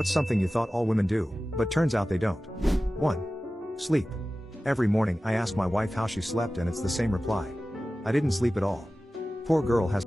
What's something you thought all women do, but turns out they don't? 1. Sleep. Every morning I ask my wife how she slept and it's the same reply. I didn't sleep at all. Poor girl has